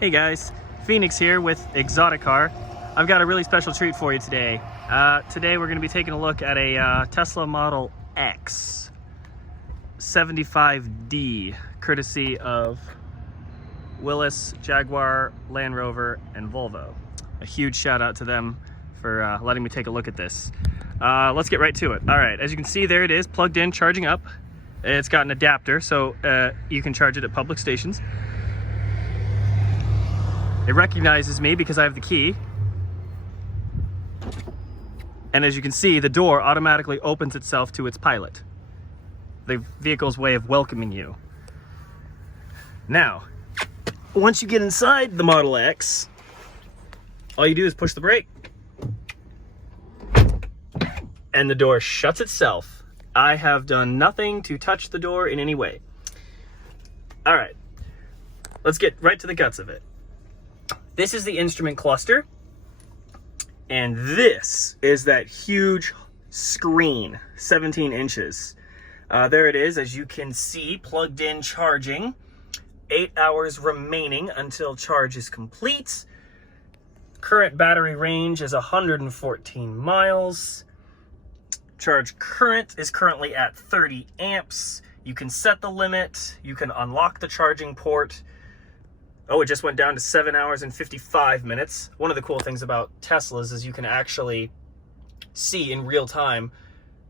Hey guys, Phoenix here with Exoticar. I've got a really special treat for you today. Today we're going to be taking a look at a Tesla Model X 75D, courtesy of Willys, Jaguar, Land Rover, and Volvo. A huge shout out to them for letting me take a look at this. Let's get right to it. All right, as you can see, there it is, plugged in, charging up. It's got an adapter, so you can charge it at public stations. It recognizes me because I have the key. And as you can see, the door automatically opens itself to its pilot. The vehicle's way of welcoming you. Now, once you get inside the Model X, all you do is push the brake. And the door shuts itself. I have done nothing to touch the door in any way. All right, let's get right to the guts of it. This is the instrument cluster, and this is that huge screen, 17 inches. There it is, as you can see, plugged in, charging. 8 hours remaining until charge is complete. Current battery range is 114 miles. Charge current is currently at 30 amps. You can set the limit. You can unlock the charging port. Oh, it just went down to 7 hours and 55 minutes. One of the cool things about Teslas is you can actually see in real time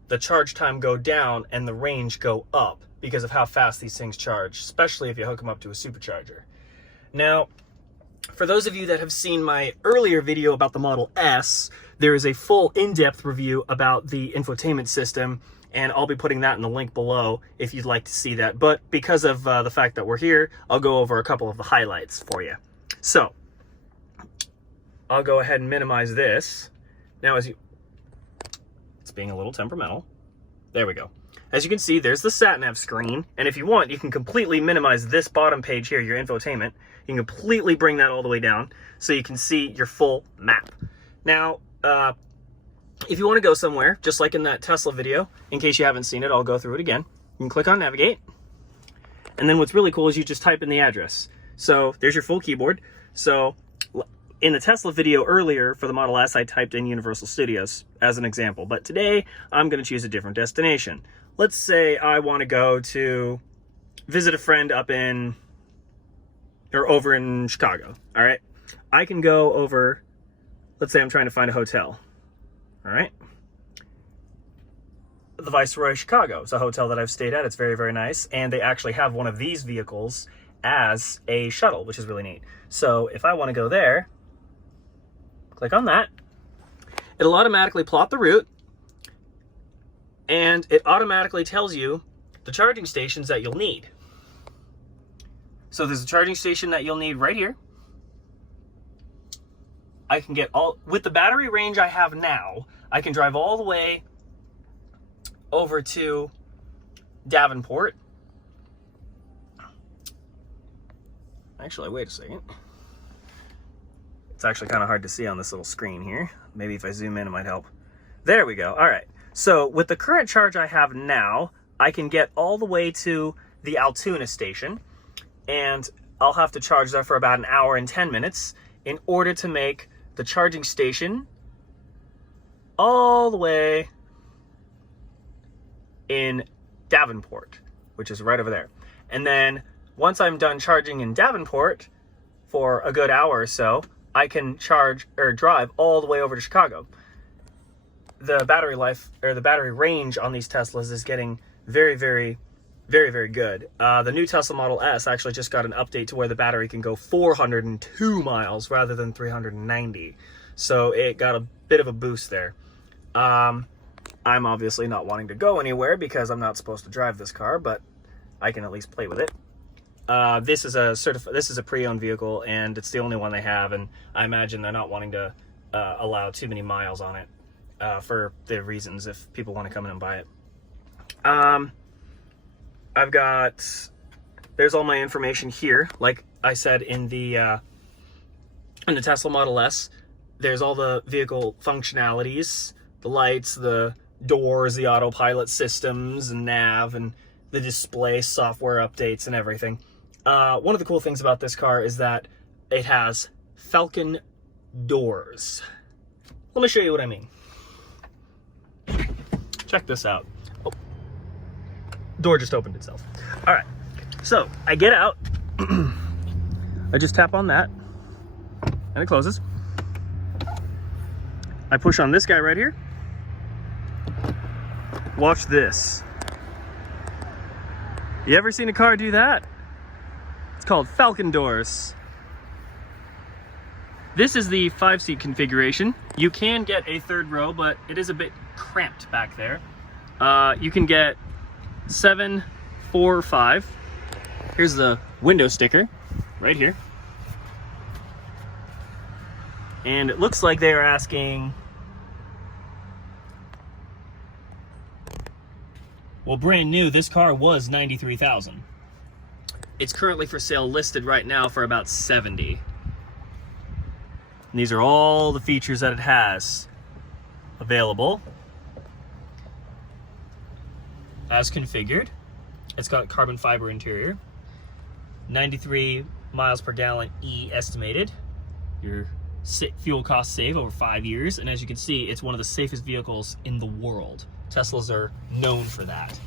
the charge time go down and the range go up because of how fast these things charge, especially if you hook them up to a supercharger. Now, for those of you that have seen my earlier video about the Model S, there is a full in-depth review about the infotainment system, and I'll be putting that in the link below if you'd like to see that. But because of the fact that we're here, I'll go over a couple of the highlights for you. So, I'll go ahead and minimize this. Now, it's being a little temperamental. There we go. As you can see, there's the sat-nav screen, and if you want, you can completely minimize this bottom page here, your infotainment. You can completely bring that all the way down so you can see your full map. Now, if you want to go somewhere, just like in that Tesla video, in case you haven't seen it, I'll go through it again. You can click on Navigate. And then what's really cool is you just type in the address. So there's your full keyboard. So in the Tesla video earlier for the Model S, I typed in Universal Studios as an example. But today, I'm going to choose a different destination. Let's say I want to go to visit a friend up in, or over in Chicago. All right. I can go over, let's say I'm trying to find a hotel. All right. The Viceroy Chicago is a hotel that I've stayed at. It's very, very nice. And they actually have one of these vehicles as a shuttle, which is really neat. So if I want to go there, click on that. It'll automatically plot the route. And it automatically tells you the charging stations that you'll need. So there's a charging station that you'll need right here. I can get all, with the battery range I have now, I can drive all the way over to Davenport. Actually, wait a second. It's actually kind of hard to see on this little screen here. Maybe if I zoom in, it might help. There we go. All right. So with the current charge I have now, I can get all the way to the Altoona station, and I'll have to charge there for about 1 hour and 10 minutes in order to make the charging station all the way in Davenport, which is right over there. And then once I'm done charging in Davenport for a good hour or so, I can charge or drive all the way over to Chicago. The battery life, or the battery range on these Teslas is getting very, very, very, very good. The new Tesla Model S actually just got an update to where the battery can go 402 miles rather than 390. So it got a bit of a boost there. I'm obviously not wanting to go anywhere because I'm not supposed to drive this car, but I can at least play with it. This is a pre-owned vehicle, and it's the only one they have, and I imagine they're not wanting to allow too many miles on it for the reasons if people want to come in and buy it. I've got, there's all my information here. Like I said in the Tesla Model S, there's all the vehicle functionalities, the lights, the doors, the autopilot systems, and nav, and the display, software updates, and everything. One of the cool things about this car is that it has Falcon doors. Let me show you what I mean. Check this out. Oh, door just opened itself. All right, so I get out. I just tap on that and it closes. I push on this guy right here. Watch this. You ever seen a car do that? It's called Falcon doors. This is the 5-seat configuration. You can get a third row, but it is a bit cramped back there. You can get 7, 4, 5. Here's the window sticker right here. And it looks like they are asking, well, brand new, this car was $93,000. It's currently for sale, listed right now for about $70,000. And these are all the features that it has available as configured. It's got carbon fiber interior, 93 miles per gallon E estimated. Your fuel cost save over 5 years, and as you can see, it's one of the safest vehicles in the world. Teslas are known for that.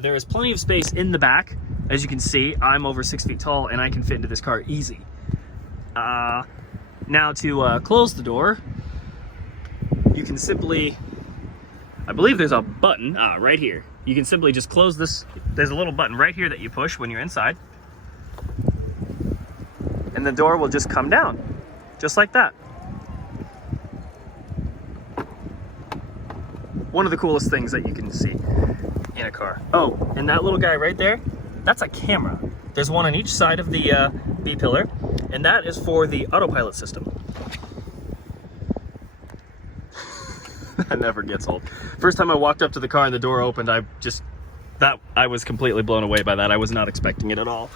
There is plenty of space in the back. As you can see, I'm over 6 feet tall and I can fit into this car easy. Now to close the door, you can simply, I believe there's a button right here. You can simply just close this. There's a little button right here that you push when you're inside, and the door will just come down, just like that. One of the coolest things that you can see in a car. Oh, and that little guy right there, that's a camera. There's one on each side of the B-pillar, and that is for the autopilot system. That never gets old. First time I walked up to the car and the door opened, I was completely blown away by that. I was not expecting it at all.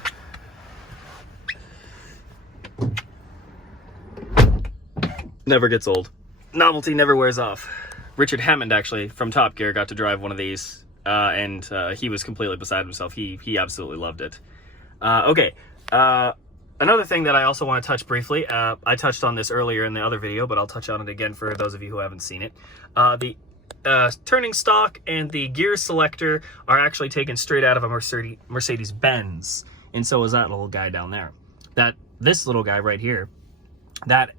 Never gets old. Novelty never wears off. Richard Hammond, actually, from Top Gear, got to drive one of these, and he was completely beside himself. He absolutely loved it. Okay, another thing that I also want to touch briefly, I touched on this earlier in the other video, but I'll touch on it again for those of you who haven't seen it. The turning stock and the gear selector are actually taken straight out of a Mercedes-Benz, and so is that little guy down there. This little guy right here, that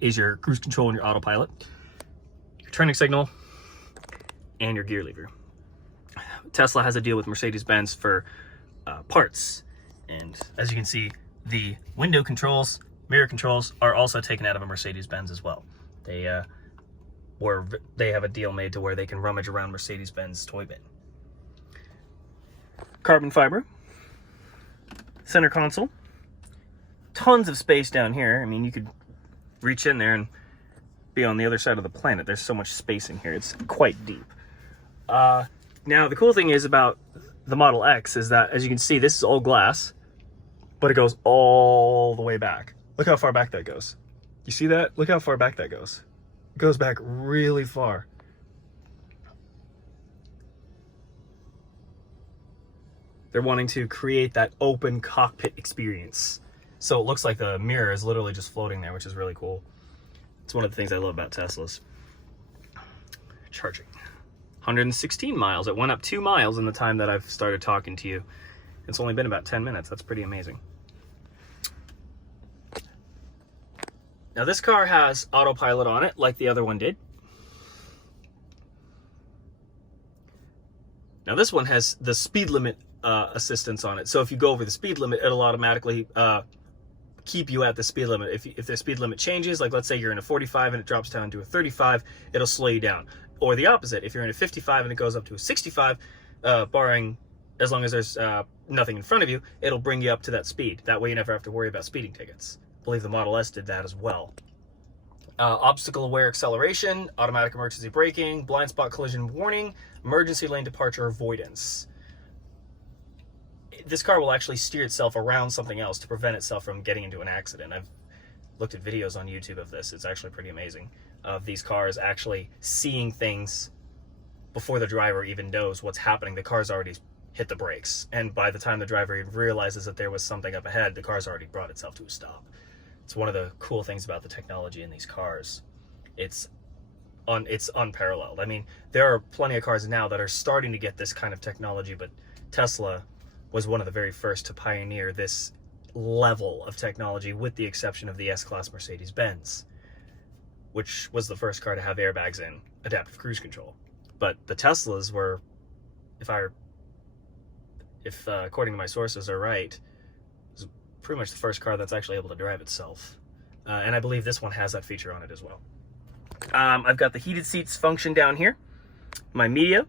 is your cruise control and your autopilot, your turning signal, and your gear lever. Tesla has a deal with Mercedes-Benz for parts, and as you can see, the window controls, mirror controls are also taken out of a Mercedes-Benz as well. They have a deal made to where they can rummage around Mercedes-Benz toy bin. Carbon fiber, center console, tons of space down here. I mean, you could reach in there and be on the other side of the planet. There's so much space in here. It's quite deep. Now, the cool thing is about the Model X is that, as you can see, this is all glass, but it goes all the way back. Look how far back that goes. You see that? Look how far back that goes. It goes back really far. They're wanting to create that open cockpit experience. So it looks like the mirror is literally just floating there, which is really cool. It's one of the things I love about Teslas. Charging. 116 miles. It went up 2 miles in the time that I've started talking to you. It's only been about 10 minutes. That's pretty amazing. Now this car has autopilot on it, like the other one did. Now this one has the speed limit assistance on it. So if you go over the speed limit, it'll automatically keep you at the speed limit. If the speed limit changes, like let's say you're in a 45 and it drops down to a 35, it'll slow you down. Or the opposite, if you're in a 55 and it goes up to a 65, barring as long as there's nothing in front of you, it'll bring you up to that speed. That way you never have to worry about speeding tickets. I believe the Model S did that as well. Obstacle aware acceleration, automatic emergency braking, blind spot collision warning, emergency lane departure avoidance. This car will actually steer itself around something else to prevent itself from getting into an accident. I've looked at videos on YouTube of this. It's actually pretty amazing, of these cars actually seeing things before the driver even knows what's happening. The car's already hit the brakes, and by the time the driver even realizes that there was something up ahead, the car's already brought itself to a stop. It's one of the cool things about the technology in these cars. It's unparalleled. I mean, there are plenty of cars now that are starting to get this kind of technology, but Tesla was one of the very first to pioneer this level of technology, with the exception of the S-Class Mercedes-Benz, which was the first car to have airbags and adaptive cruise control. But the Teslas were, if according to my sources are right, was pretty much the first car that's actually able to drive itself. And I believe this one has that feature on it as well. I've got the heated seats function down here, my media.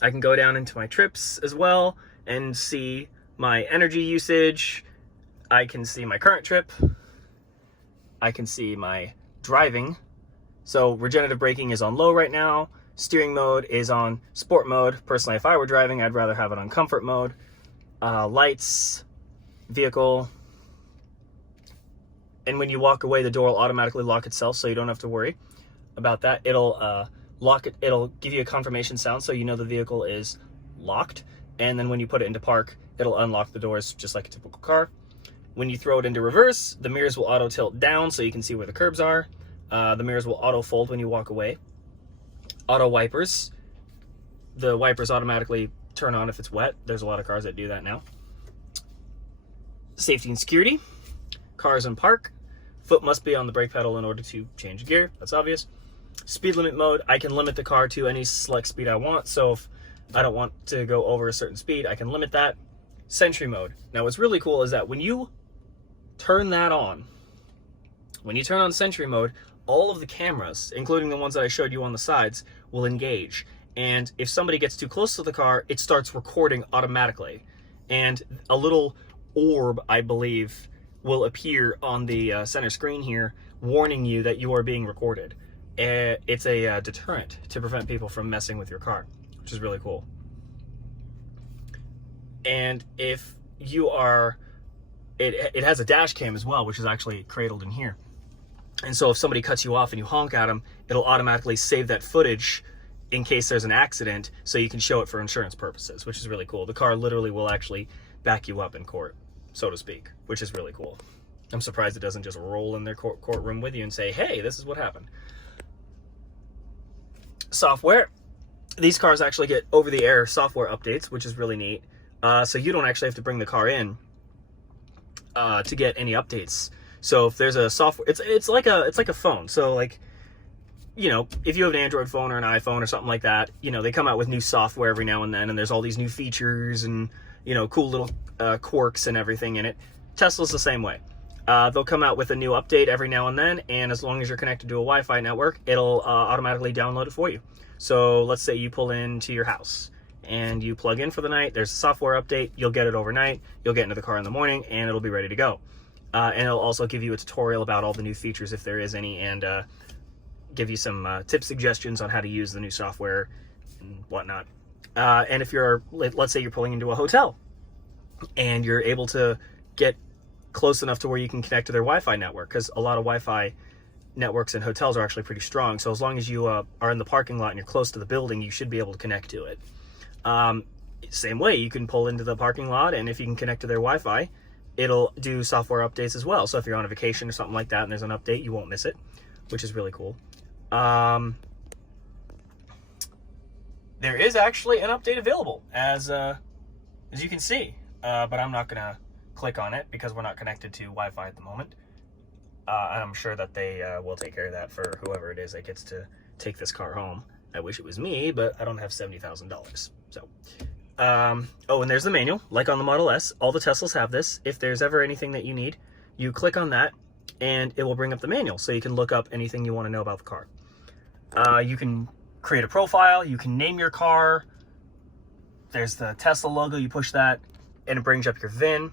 I can go down into my trips as well and see my energy usage. I can see my current trip. I can see my driving. So regenerative braking is on low right now. Steering mode is on sport mode. Personally, if I were driving, I'd rather have it on comfort mode. Lights, vehicle. And when you walk away, the door will automatically lock itself, so you don't have to worry about that. It'll lock it. It'll give you a confirmation sound, so you know the vehicle is locked. And then when you put it into park, it'll unlock the doors just like a typical car. When you throw it into reverse, the mirrors will auto tilt down so you can see where the curbs are. The mirrors will auto fold when you walk away. Auto wipers. The wipers automatically turn on if it's wet. There's a lot of cars that do that now. Safety and security. Cars in park. Foot must be on the brake pedal in order to change gear. That's obvious. Speed limit mode. I can limit the car to any select speed I want. So if I don't want to go over a certain speed, I can limit that. Sentry mode. Now what's really cool is that when you turn that on, when you turn on Sentry mode, all of the cameras, including the ones that I showed you on the sides, will engage. And if somebody gets too close to the car, it starts recording automatically. And a little orb, I believe, will appear on the center screen here, warning you that you are being recorded. It's a deterrent to prevent people from messing with your car, which is really cool. And if you are, it has a dash cam as well, which is actually cradled in here. And so if somebody cuts you off and you honk at them, it'll automatically save that footage in case there's an accident, so you can show it for insurance purposes, which is really cool. The car literally will actually back you up in court, so to speak, which is really cool. I'm surprised it doesn't just roll in their courtroom with you and say, hey, this is what happened. Software. These cars actually get over-the-air software updates, which is really neat. So you don't actually have to bring the car in to get any updates. So if there's a software, it's like a phone. So like, you know, if you have an Android phone or an iPhone or something like that, you know, they come out with new software every now and then, and there's all these new features and, you know, cool little quirks and everything in it. Tesla's the same way. They'll come out with a new update every now and then, and as long as you're connected to a Wi-Fi network, it'll automatically download it for you. So let's say you pull into your house and you plug in for the night, there's a software update, you'll get it overnight, you'll get into the car in the morning, and it'll be ready to go. And it'll also give you a tutorial about all the new features, if there is any, and give you some tip suggestions on how to use the new software and whatnot. And if you're, let's say you're pulling into a hotel and you're able to get close enough to where you can connect to their Wi-Fi network, because a lot of Wi-Fi networks in hotels are actually pretty strong. So as long as you are in the parking lot and you're close to the building, you should be able to connect to it. Same way, you can pull into the parking lot, and if you can connect to their Wi-Fi, it'll do software updates as well. So if you're on a vacation or something like that and there's an update, you won't miss it, which is really cool. There is actually an update available, as you can see, but I'm not gonna click on it because we're not connected to Wi-Fi at the moment. And I'm sure that they will take care of that for whoever it is that gets to take this car home. I wish it was me, but I don't have $70,000. So, oh, and there's the manual, like on the Model S. All the Teslas have this. If there's ever anything that you need, you click on that, and it will bring up the manual, so you can look up anything you want to know about the car. You can create a profile, you can name your car. There's the Tesla logo, you push that, and it brings up your VIN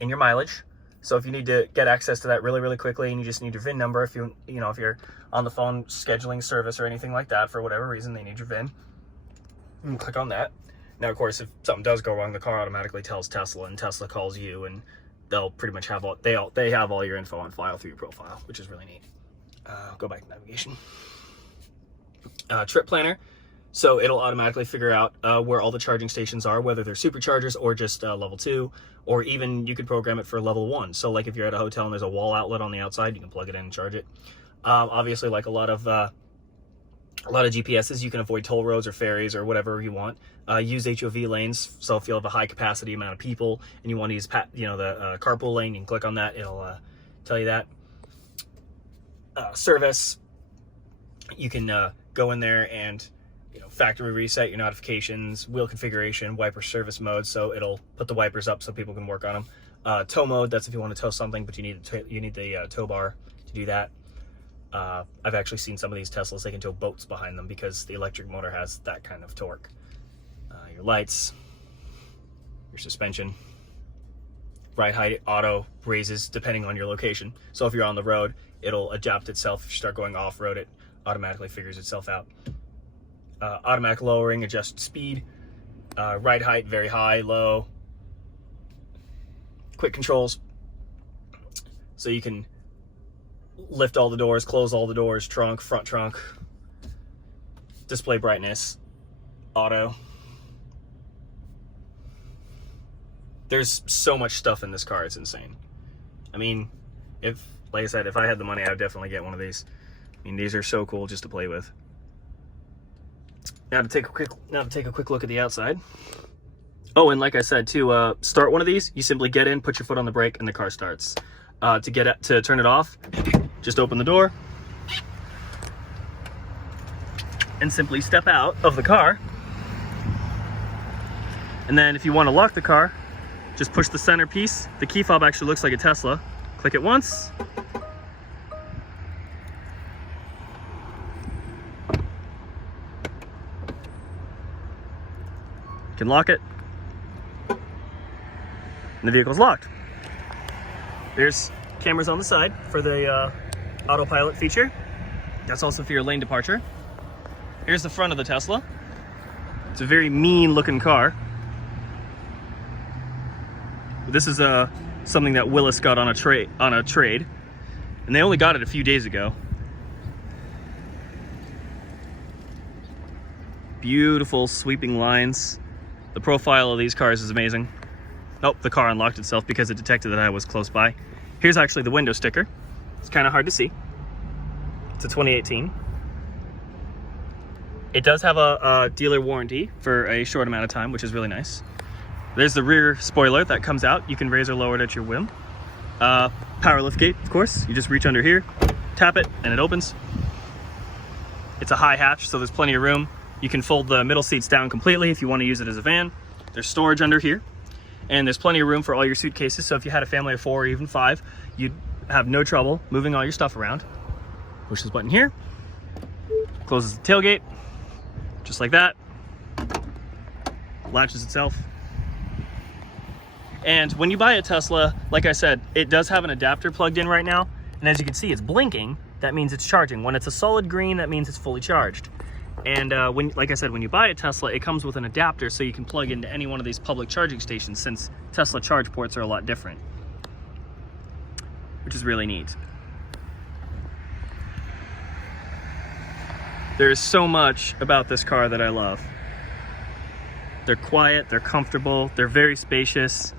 and your mileage. So if you need to get access to that really, really quickly, and you just need your VIN number, if if you're on the phone scheduling service or anything like that, for whatever reason, they need your VIN, you can click on that. Now, of course, if something does go wrong, the car automatically tells Tesla, and Tesla calls you, and they'll pretty much have they have all your info on file through your profile, which is really neat. Go back to navigation. Trip planner. So it'll automatically figure out where all the charging stations are, whether they're superchargers or just level 2, or even you could program it for level 1. So like if you're at a hotel and there's a wall outlet on the outside, you can plug it in and charge it. Obviously, like a lot of GPSs, you can avoid toll roads or ferries or whatever you want. Use HOV lanes. So if you have a high capacity amount of people and you want to use the carpool lane, you can click on that. It'll tell you that. Service. You can go in there and factory reset your notifications, wheel configuration, wiper service mode. So it'll put the wipers up so people can work on them. Tow mode. That's if you want to tow something, but you need the tow bar to do that. I've actually seen some of these Teslas, they can tow boats behind them because the electric motor has that kind of torque. Your lights, your suspension, ride height auto raises depending on your location. So if you're on the road, it'll adapt itself. If you start going off-road, it automatically figures itself out. Automatic lowering, adjust speed, ride height, very high, low, quick controls. So you can lift all the doors, close all the doors, trunk, front trunk, display brightness, auto. There's so much stuff in this car, it's insane. I mean, like I said, if I had the money, I would definitely get one of these. I mean, these are so cool just to play with. Now to take a quick look at the outside. Oh, and like I said, to start one of these, you simply get in, put your foot on the brake, and the car starts. To turn it off, just open the door and simply step out of the car. And then if you want to lock the car, just push the center piece. The key fob actually looks like a Tesla. Click it once. You can lock it. And the vehicle's locked. There's cameras on the side for the autopilot feature. That's also for your lane departure. Here's the front of the Tesla. It's a very mean looking car. This is something that Willis got on a trade, and they only got it a few days ago. Beautiful sweeping lines. The profile of these cars is amazing. Nope, the car unlocked itself because it detected that I was close by. Here's actually the window sticker. It's kind of hard to see. It's a 2018. It does have a dealer warranty for a short amount of time, which is really nice. There's the rear spoiler that comes out. You can raise or lower it at your whim. Power lift gate, of course. You just reach under here, tap it, and it opens. It's a high hatch, so there's plenty of room. You can fold the middle seats down completely if you want to use it as a van. There's storage under here. And there's plenty of room for all your suitcases, so if you had a family of 4 or even 5, you'd have no trouble moving all your stuff around. Push this button here, closes the tailgate, just like that, latches itself. And when you buy a Tesla, like I said, it does have an adapter plugged in right now, and as you can see, it's blinking. That means it's charging. When it's a solid green, that means it's fully charged. And like I said, when you buy a Tesla, it comes with an adapter so you can plug into any one of these public charging stations, since Tesla charge ports are a lot different, which is really neat. There is so much about this car that I love. They're quiet, they're comfortable, they're very spacious.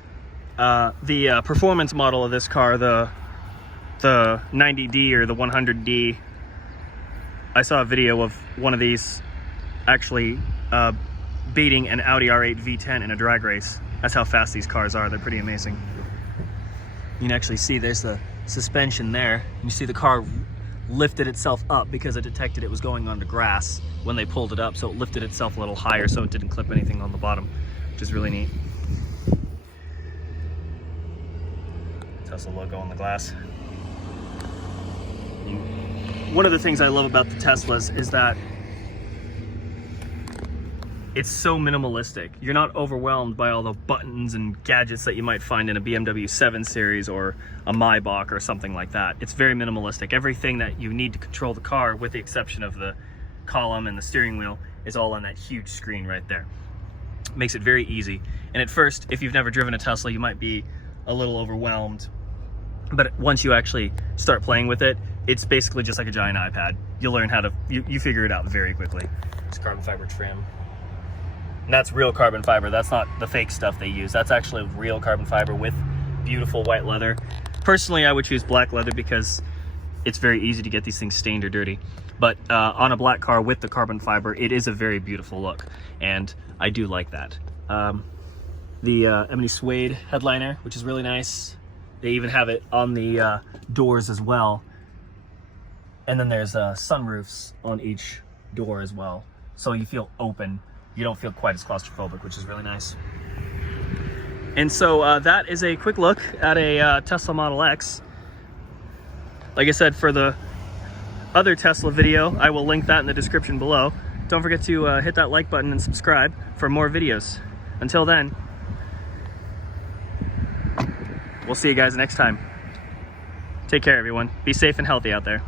The performance model of this car, the 90D or the 100D, I saw a video of one of these actually beating an Audi R8 V10 in a drag race. That's how fast these cars are. They're pretty amazing. You can actually see there's the suspension there. You see the car lifted itself up because it detected it was going onto grass when they pulled it up, so it lifted itself a little higher so it didn't clip anything on the bottom, which is really neat. Tesla logo on the glass. One of the things I love about the Teslas is that it's so minimalistic. You're not overwhelmed by all the buttons and gadgets that you might find in a BMW 7 Series or a Maybach or something like that. It's very minimalistic. Everything that you need to control the car, with the exception of the column and the steering wheel, is all on that huge screen right there. It makes it very easy. And at first, if you've never driven a Tesla, you might be a little overwhelmed. But once you actually start playing with it, it's basically just like a giant iPad. You'll learn how to, you figure it out very quickly. Works carbon fiber trim. And that's real carbon fiber. That's not the fake stuff they use. That's actually real carbon fiber with beautiful white leather. Personally, I would choose black leather because it's very easy to get these things stained or dirty. But on a black car with the carbon fiber, it is a very beautiful look, and I do like that. The Emily Suede headliner, which is really nice. They even have it on the doors as well. And then there's sunroofs on each door as well. So you feel open. You don't feel quite as claustrophobic, which is really nice. And so that is a quick look at a Tesla Model X. Like I said, for the other Tesla video, I will link that in the description below. Don't forget to hit that like button and subscribe for more videos. Until then, we'll see you guys next time. Take care, everyone. Be safe and healthy out there.